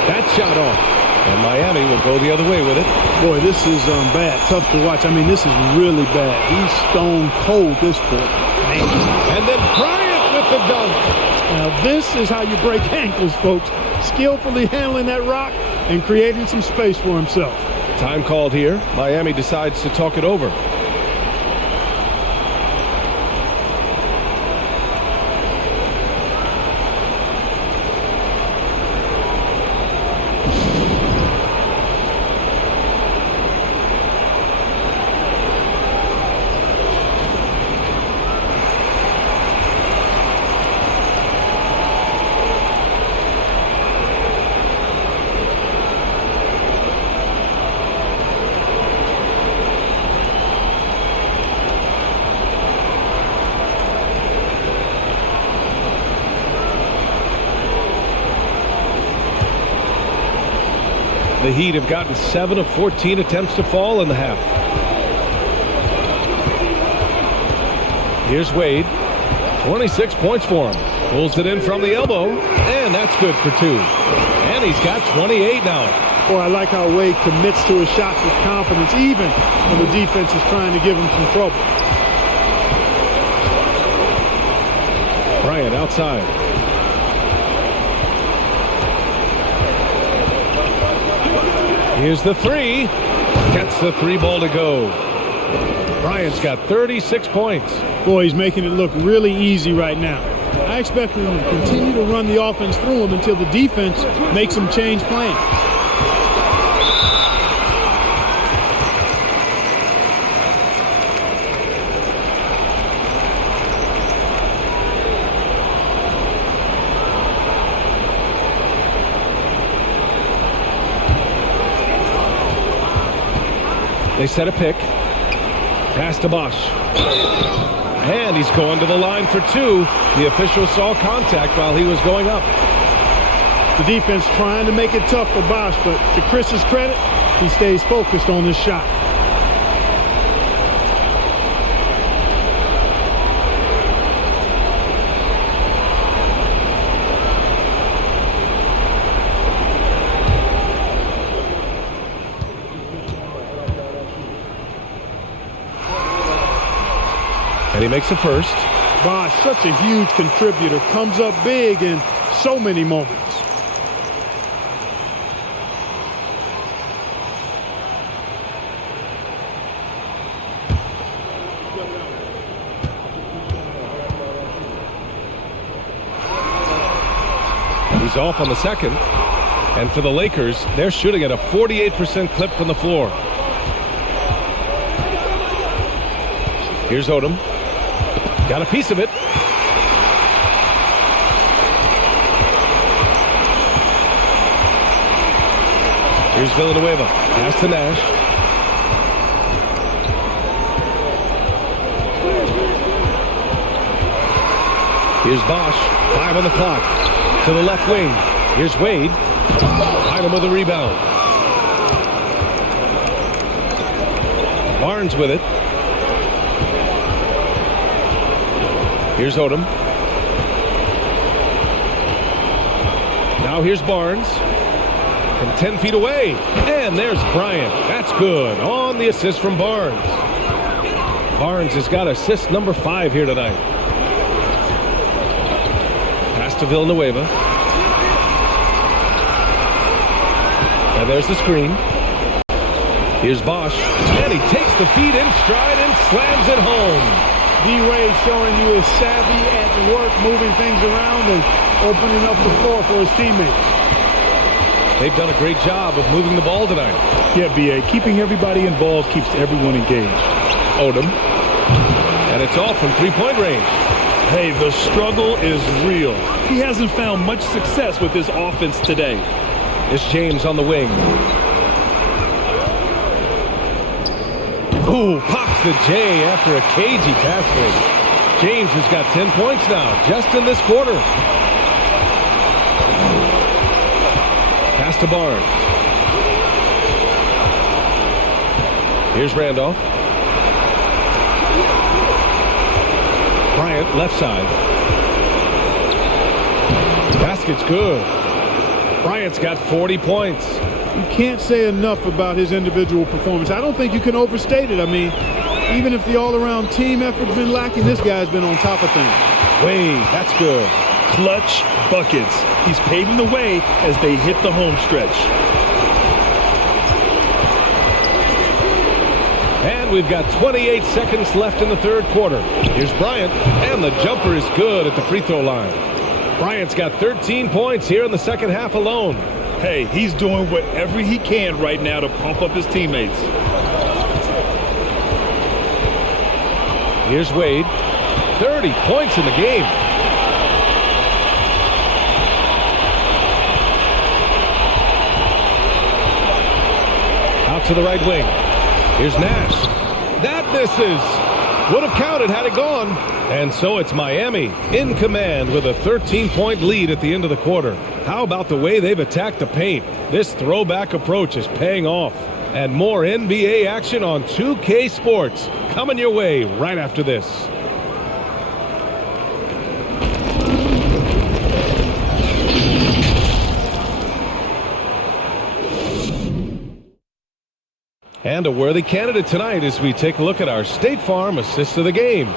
That shot off. And Miami will go the other way with it. Boy, this is bad. Tough to watch. I mean, this is really bad. He's stone cold this point. And then Bryant with the dunk. Now, this is how you break ankles, folks. Skillfully handling that rock and creating some space for himself. Time called here. Miami decides to talk it over. The Heat have gotten 7 of 14 attempts to fall in the half. Here's Wade. 26 points for him. Pulls it in from the elbow, and that's good for 2. And he's got 28 now. Boy, I like how Wade commits to his shots with confidence, even when the defense is trying to give him some trouble. Bryant outside. Here's the 3. Gets the 3 ball to go. Bryant's got 36 points. Boy, he's making it look really easy right now. I expect him to continue to run the offense through him until the defense makes him change plans. They set a pick. Pass to Bosch. And he's going to the line for 2. The official saw contact while he was going up. The defense trying to make it tough for Bosch, but to Chris's credit, he stays focused on this shot. And he makes a first. Bosch, such a huge contributor, comes up big in so many moments. He's off on the second. And for the Lakers, they're shooting at a 48% clip from the floor. Here's Odom. Got a piece of it. Here's Villanueva. Pass to Nash. Here's Bosch. 5 on the clock. To the left wing. Here's Wade. Behind him with a rebound. Barnes with it. Here's Odom. Now here's Barnes. From 10 feet away. And there's Bryant. That's good. On the assist from Barnes. Barnes has got assist number 5 here tonight. Pass to Villanueva. And there's the screen. Here's Bosch. And he takes the feed in stride and slams it home. D-Wade showing you his savvy at work, moving things around and opening up the floor for his teammates. They've done a great job of moving the ball tonight. Yeah, B.A. Keeping everybody involved keeps everyone engaged. Odom. And it's off from three-point range. Hey, the struggle is real. He hasn't found much success with his offense today. It's James on the wing. Ooh, pops the J after a cagey pass fake. James has got 10 points now, just in this quarter. Pass to Barnes. Here's Randolph. Bryant, left side. Basket's good. Bryant's got 40 points. You can't say enough about his individual performance. I don't think you can overstate it. I mean, even if the all-around team effort's been lacking, this guy's been on top of things. Wade, that's good. Clutch buckets. He's paving the way as they hit the home stretch. And we've got 28 seconds left in the third quarter. Here's Bryant, and the jumper is good at the free throw line. Bryant's got 13 points here in the second half alone. Hey, he's doing whatever he can right now to pump up his teammates. Here's Wade. 30 points in the game. Out to the right wing. Here's Nash. That misses. Would have counted had it gone. And so it's Miami in command with a 13-point lead at the end of the quarter. How about the way they've attacked the paint? This throwback approach is paying off. And more NBA action on 2K Sports coming your way right after this. And a worthy candidate tonight as we take a look at our State Farm assist of the game.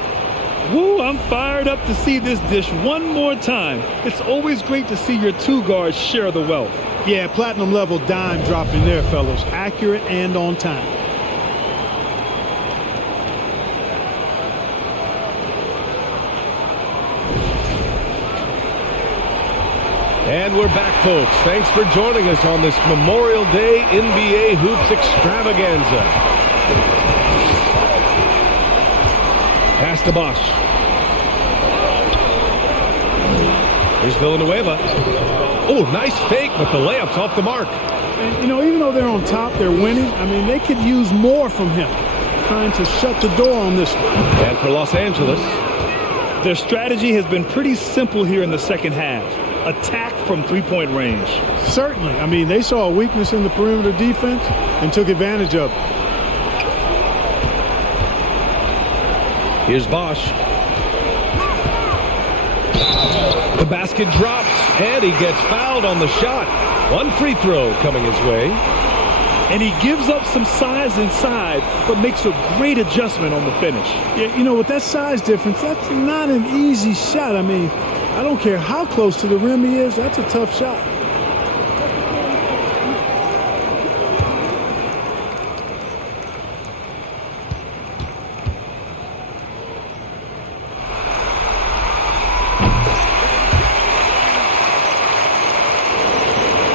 Woo, I'm fired up to see this dish one more time. It's always great to see your two guards share the wealth. Yeah, platinum level dime dropping there, fellas. Accurate and on time. And we're back, folks. Thanks for joining us on this Memorial Day NBA Hoops extravaganza. Pass to Bosch. Here's Villanueva. Oh, nice fake, but the layup's off the mark. And, you know, even though they're on top, they're winning. I mean, they could use more from him. Trying to shut the door on this one. And for Los Angeles. Their strategy has been pretty simple here in the second half. Attack from three-point range. Certainly. I mean, they saw a weakness in the perimeter defense and took advantage of it. Here's Bosch. The basket drops, and he gets fouled on the shot. One free throw coming his way. And he gives up some size inside, but makes a great adjustment on the finish. Yeah, you know, with that size difference, that's not an easy shot. I mean, I don't care how close to the rim he is, that's a tough shot.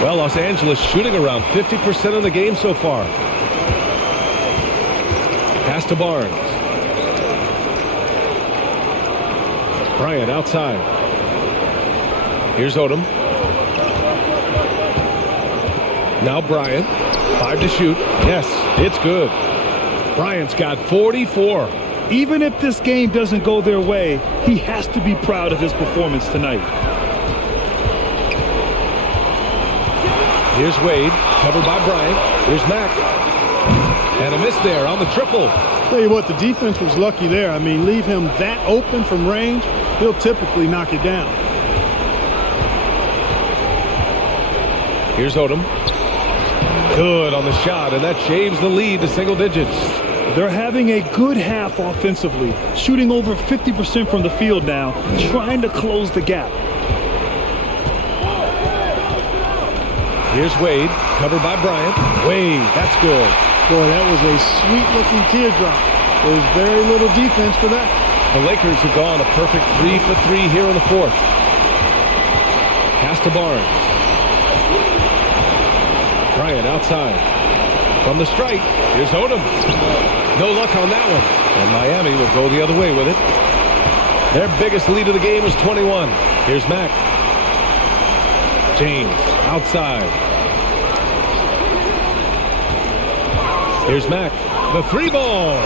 Well, Los Angeles shooting around 50% of the game so far. Pass to Barnes. Bryant outside. Here's Odom. Now Bryant. 5 to shoot. Yes, it's good. Bryant's got 44. Even if this game doesn't go their way, he has to be proud of his performance tonight. Here's Wade, covered by Bryant. Here's Mack. And a miss there on the triple. Tell you what, the defense was lucky there. I mean, leave him that open from range, he'll typically knock it down. Here's Odom. Good on the shot, and that shaves the lead to single digits. They're having a good half offensively, shooting over 50% from the field now, trying to close the gap. Here's Wade, covered by Bryant. Wade, that's good. Boy, that was a sweet-looking teardrop. There's very little defense for that. The Lakers have gone a perfect 3 for 3 here in the fourth. Pass to Barnes. Bryant outside. From the strike, here's Odom. No luck on that one. And Miami will go the other way with it. Their biggest lead of the game is 21. Here's Mack. James outside. Here's Mack. The three ball.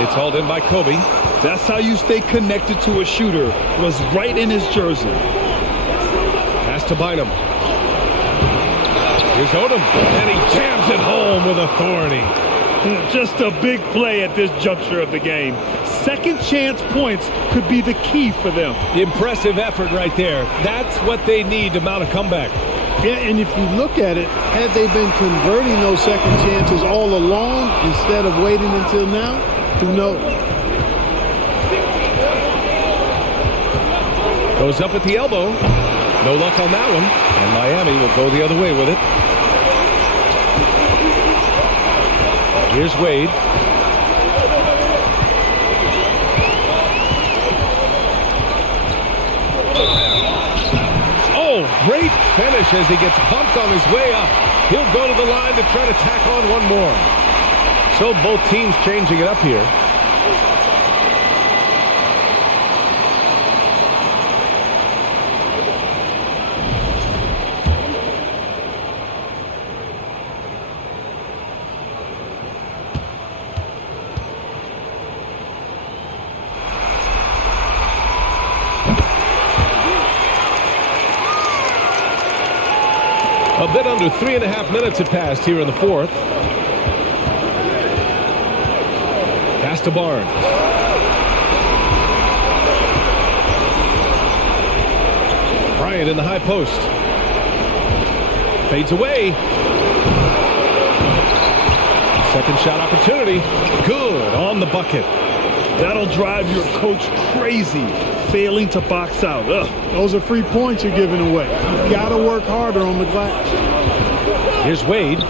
It's hauled in by Kobe. That's how you stay connected to a shooter. Was right in his jersey. Pass to Bynum. Here's Odom. And he jams it home with authority. Just a big play at this juncture of the game. Second chance points could be the key for them. Impressive effort right there. That's what they need to mount a comeback. Yeah, and if you look at it, had they been converting those second chances all along instead of waiting until now, who knows? Goes up at the elbow. No luck on that one. And Miami will go the other way with it. Here's Wade. Oh, great finish as he gets bumped on his way up. He'll go to the line to try to tack on one more. So both teams changing it up here. A bit under 3.5 minutes had passed here in the fourth. Pass to Barnes. Bryant in the high post. Fades away. Second shot opportunity. Good on the bucket. That'll drive your coach crazy, failing to box out. Ugh. Those are free points you're giving away. You got to work harder on the glass. Here's Wade.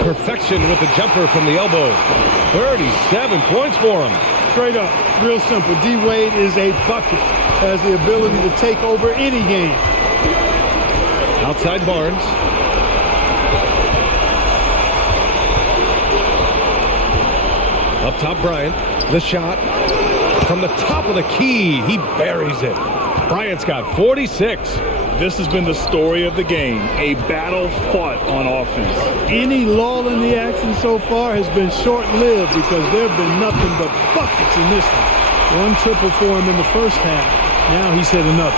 Perfection with the jumper from the elbow. 37 points for him. Straight up, real simple. D. Wade is a bucket. Has the ability to take over any game. Outside Barnes. Up top Bryant. The shot from the top of the key. He buries it. Bryant's got 46. This has been the story of the game. A battle fought on offense. Any lull in the action so far has been short-lived because there have been nothing but buckets in this one. One triple for him in the first half. Now he's hit another.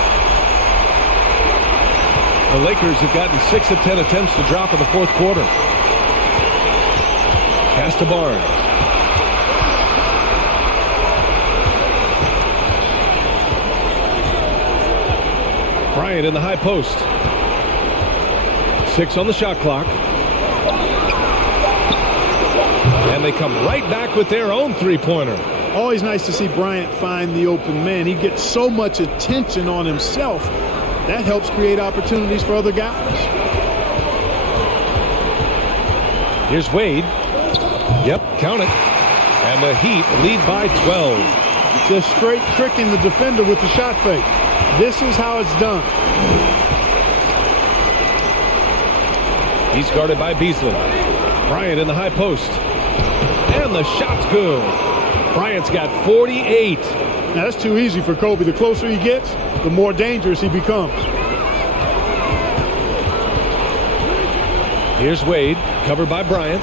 The Lakers have gotten 6 of 10 attempts to drop in the fourth quarter. Pass to Barnes. Bryant in the high post. 6 on the shot clock. And they come right back with their own three-pointer. Always nice to see Bryant find the open man. He gets so much attention on himself. That helps create opportunities for other guys. Here's Wade. Yep, count it. And the Heat lead by 12. Just straight tricking the defender with the shot fake. This is how it's done. He's guarded by Beasley. Bryant in the high post. And the shot's good. Bryant's got 48. Now, that's too easy for Kobe. The closer he gets, the more dangerous he becomes. Here's Wade, covered by Bryant.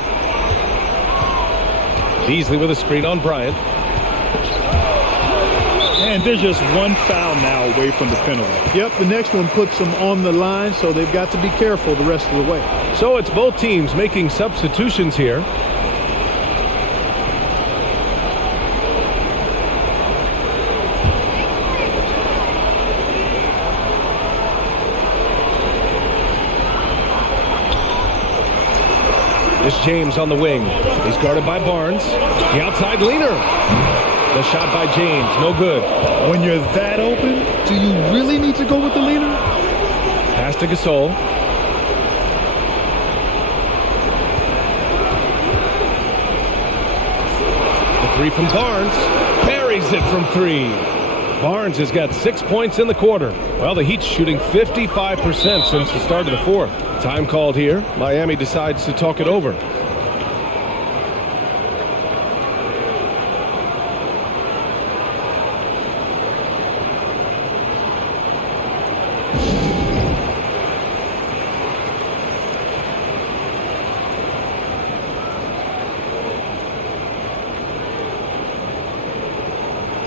Beasley with a screen on Bryant. And there's just one foul now away from the penalty. Yep, the next one puts them on the line, so they've got to be careful the rest of the way. So it's both teams making substitutions here. This James on the wing. He's guarded by Barnes. The outside leaner. The shot by James, no good. When you're that open, do you really need to go with the leaner? Pass to Gasol. The three from Barnes. Buries it from 3. Barnes has got 6 points in the quarter. Well, the Heat's shooting 55% since the start of the fourth. Time called here. Miami decides to talk it over.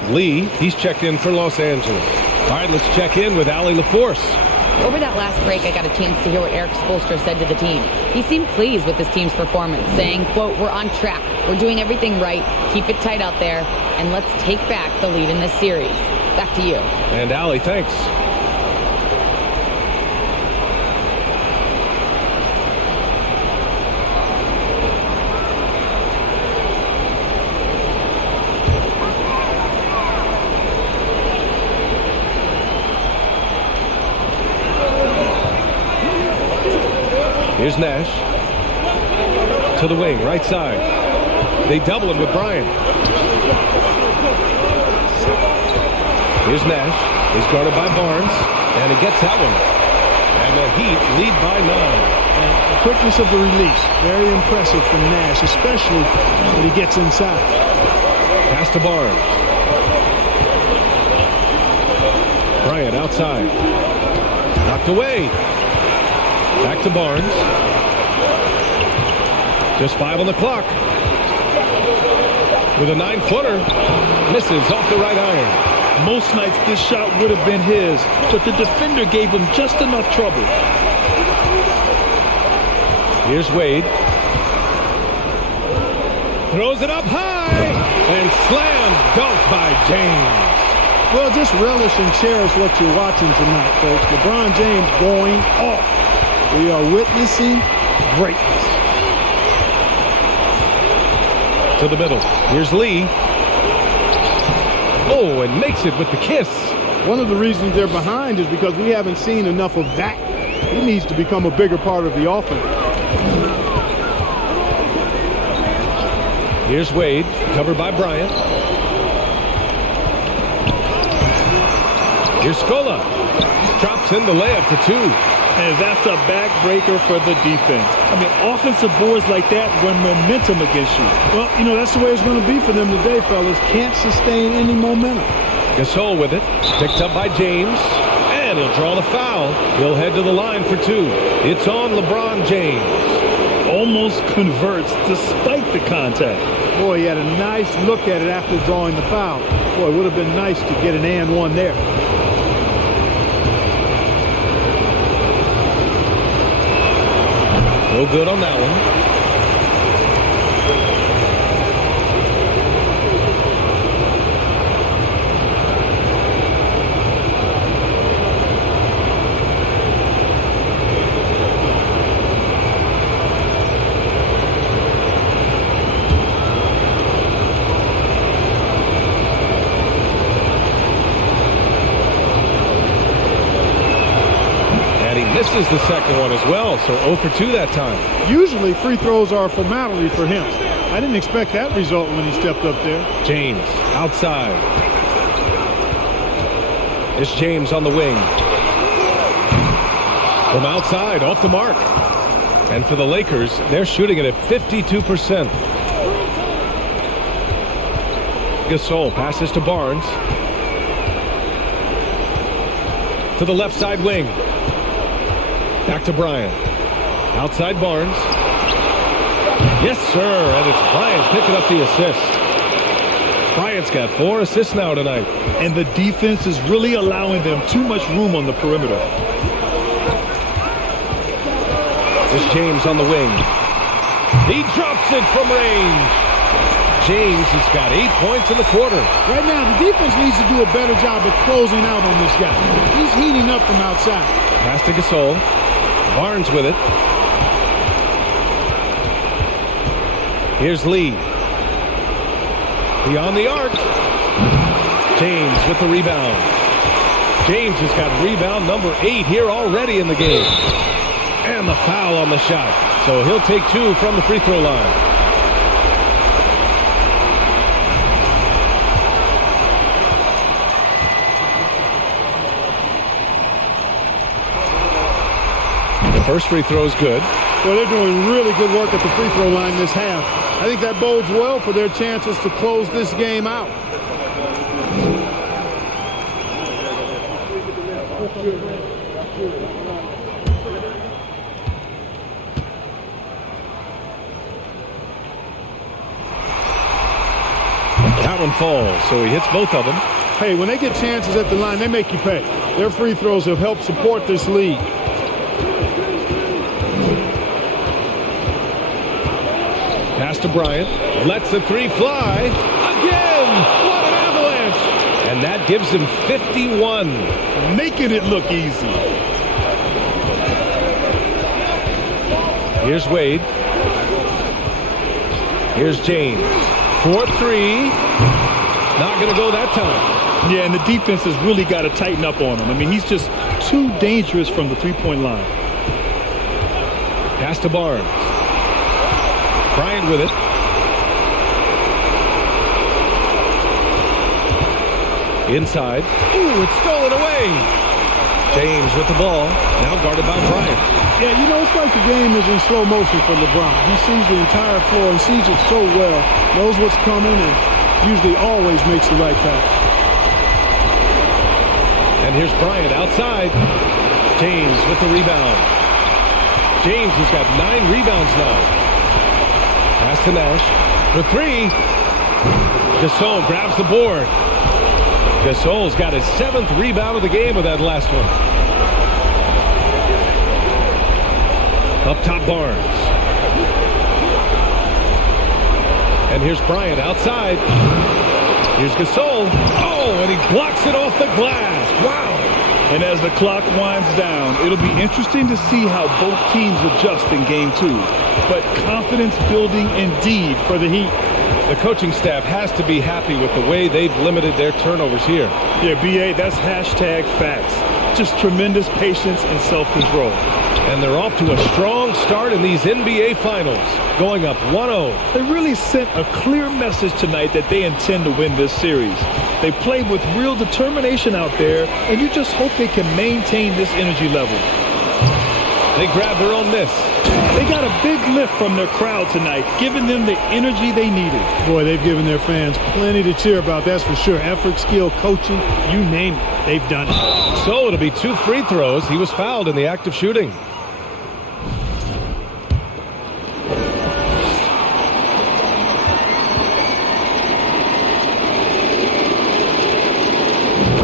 Lee, he's checked in for Los Angeles. All right, let's check in with Allie LaForce. Over that last break, I got a chance to hear what Eric Spoelstra said to the team. He seemed pleased with his team's performance, saying, quote, "We're on track. We're doing everything right. Keep it tight out there, and let's take back the lead in this series." Back to you. And Allie, thanks. Here's Nash. To the wing, right side. They double him with Bryant. Here's Nash. He's guarded by Barnes. And he gets that one. And the Heat lead by 9. And the quickness of the release, very impressive from Nash, especially when he gets inside. Pass to Barnes. Bryant outside. Knocked away. Back to Barnes. Just 5 on the clock. With a 9-footer. Misses off the right iron. Most nights this shot would have been his, but the defender gave him just enough trouble. Here's Wade. Throws it up high and slam dunk by James. Well, just relish and cherish what you're watching tonight, folks. LeBron James going off. We are witnessing greatness. To the middle. Here's Lee. Oh, and makes it with the kiss. One of the reasons they're behind is because we haven't seen enough of that. He needs to become a bigger part of the offense. Here's Wade, covered by Bryant. Here's Scola. Drops in the layup for two. And that's a backbreaker for the defense. I mean, offensive boards like that run momentum against you. Well, you know, that's the way it's going to be for them today, fellas. Can't sustain any momentum. Gasol with it. Picked up by James. And he'll draw the foul. He'll head to the line for two. It's on LeBron James. Almost converts despite the contact. Boy, he had a nice look at it after drawing the foul. Boy, it would have been nice to get an and one there. No good on that one. Misses the second one as well, so 0 for 2 that time. Usually free throws are a formality for him. I didn't expect that result when he stepped up there. James outside. It's James on the wing. From outside, off the mark. And for the Lakers, they're shooting it at 52%. Gasol passes to Barnes. To the left side wing. Back to Bryant. Outside Barnes. Yes, sir. And it's Bryant picking up the assist. Bryant's got 4 assists now tonight. And the defense is really allowing them too much room on the perimeter. It's James on the wing. He drops it from range. James has got 8 points in the quarter. Right now, the defense needs to do a better job of closing out on this guy. He's heating up from outside. Pass to Gasol. Barnes with it. Here's Lee. Beyond the arc. James with the rebound. James has got rebound number 8 here already in the game. And the foul on the shot. So he'll take 2 from the free throw line. First free throw is good. Well, they're doing really good work at the free throw line this half. I think that bodes well for their chances to close this game out. That one falls, so he hits both of them. Hey, when they get chances at the line, they make you pay. Their free throws have helped support this lead. Pass to Bryant. Lets the 3 fly. Again! What an avalanche! And that gives him 51. Making it look easy. Here's Wade. Here's James. 4-3. Not going to go that time. Yeah, and the defense has really got to tighten up on him. I mean, he's just too dangerous from the three-point line. Pass to Barnes. Bryant with it. Inside. Ooh, it's stolen away. James with the ball. Now guarded by Bryant. Yeah, you know, it's like the game is in slow motion for LeBron. He sees the entire floor and sees it so well, knows what's coming, and usually always makes the right pass. And here's Bryant outside. James with the rebound. James has got 9 rebounds now. Pass to Nash for 3. Gasol grabs the board. Gasol's got his 7th rebound of the game with that last one. Up top Barnes. And here's Bryant outside. Here's Gasol. Oh, and he blocks it off the glass. Wow. And as the clock winds down, it'll be interesting to see how both teams adjust in Game 2. But confidence building indeed for the Heat. The coaching staff has to be happy with the way they've limited their turnovers here. Yeah, B.A., that's hashtag facts. Just tremendous patience and self-control. And they're off to a strong start in these NBA Finals, going up 1-0. They really sent a clear message tonight that they intend to win this series. They played with real determination out there, and you just hope they can maintain this energy level. They grabbed their own miss. They got a big lift from their crowd tonight, giving them the energy they needed. Boy, they've given their fans plenty to cheer about, that's for sure. Effort, skill, coaching, you name it, they've done it. So it'll be 2 free throws. He was fouled in the act of shooting.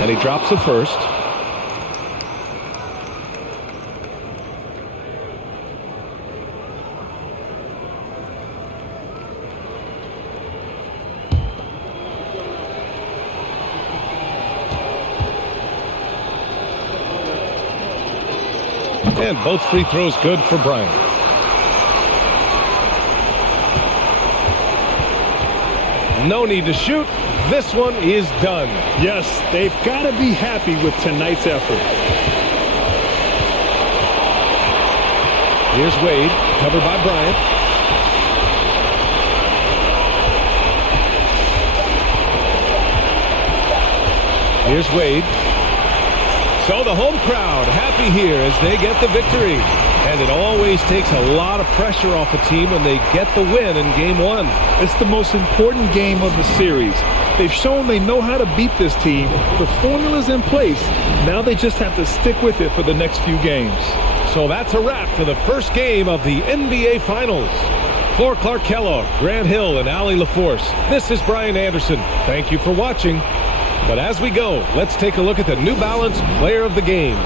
And he drops the first. And both free throws good for Bryant. No need to shoot. This one is done. Yes, they've got to be happy with tonight's effort. Here's Wade, covered by Bryant. Here's Wade. So the home crowd happy here as they get the victory. And it always takes a lot of pressure off a team when they get the win in Game 1. It's the most important game of the series. They've shown they know how to beat this team. The formula's in place. Now they just have to stick with it for the next few games. So that's a wrap for the first game of the NBA Finals. For Clark Kellogg, Grant Hill, and Allie LaForce, this is Brian Anderson. Thank you for watching. But as we go, let's take a look at the New Balance Player of the Game.